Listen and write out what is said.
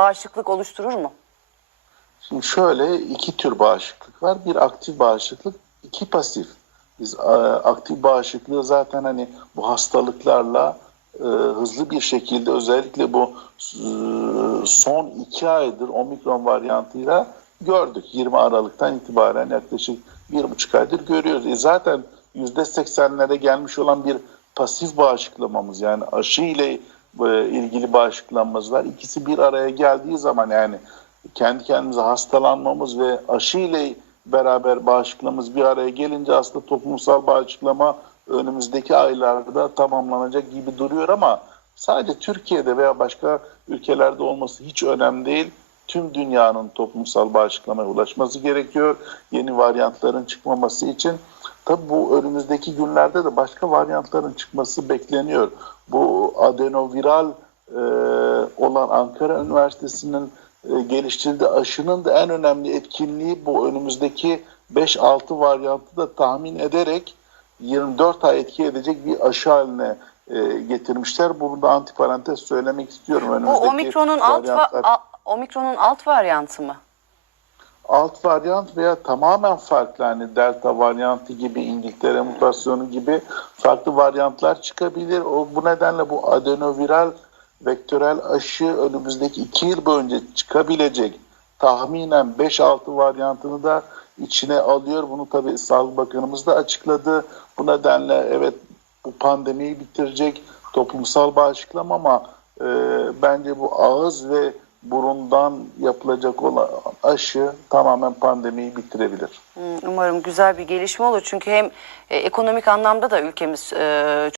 bağışıklık oluşturur mu? Şimdi şöyle iki tür bağışıklık var. Bir aktif bağışıklık, iki pasif. Biz e, aktif bağışıklığı zaten hani bu hastalıklarla e, hızlı bir şekilde özellikle bu e, son iki aydır omikron varyantıyla gördük. 20 Aralık'tan itibaren yaklaşık bir buçuk aydır görüyoruz. E zaten yüzde seksenlere gelmiş olan bir pasif bağışıklamamız yani aşı ile ilgili bağışıklanmamız var. İkisi bir araya geldiği zaman yani kendi kendimize hastalanmamız ve aşı ile beraber bağışıklamamız bir araya gelince aslında toplumsal bağışıklama önümüzdeki aylarda tamamlanacak gibi duruyor ama sadece Türkiye'de veya başka ülkelerde olması hiç önemli değil. Tüm dünyanın toplumsal bağışıklamaya ulaşması gerekiyor. Yeni varyantların çıkmaması için. Tabi bu önümüzdeki günlerde de başka varyantların çıkması bekleniyor. Bu adenoviral e, olan Ankara Üniversitesi'nin e, geliştirdiği aşının da en önemli etkinliği bu önümüzdeki 5-6 varyantı da tahmin ederek 24 ay etki edecek bir aşı haline e, getirmişler. Bunu da antiparantez söylemek istiyorum. Bu Önümüzdeki omikronun alt va- omikronun alt varyantı mı? Alt varyant veya tamamen farklı hani delta varyantı gibi İngiltere mutasyonu gibi farklı varyantlar çıkabilir. O bu nedenle bu adenoviral vektörel aşı önümüzdeki iki yıl boyunca çıkabilecek tahminen 5-6 varyantını da içine alıyor. Bunu tabii Sağlık Bakanımız da açıkladı. Bu nedenle evet bu pandemiyi bitirecek toplumsal bağışıklama ama e, bence bu ağız ve burundan yapılacak olan aşı tamamen pandemiyi bitirebilir. Umarım güzel bir gelişme olur. Çünkü hem e, ekonomik anlamda da ülkemiz e,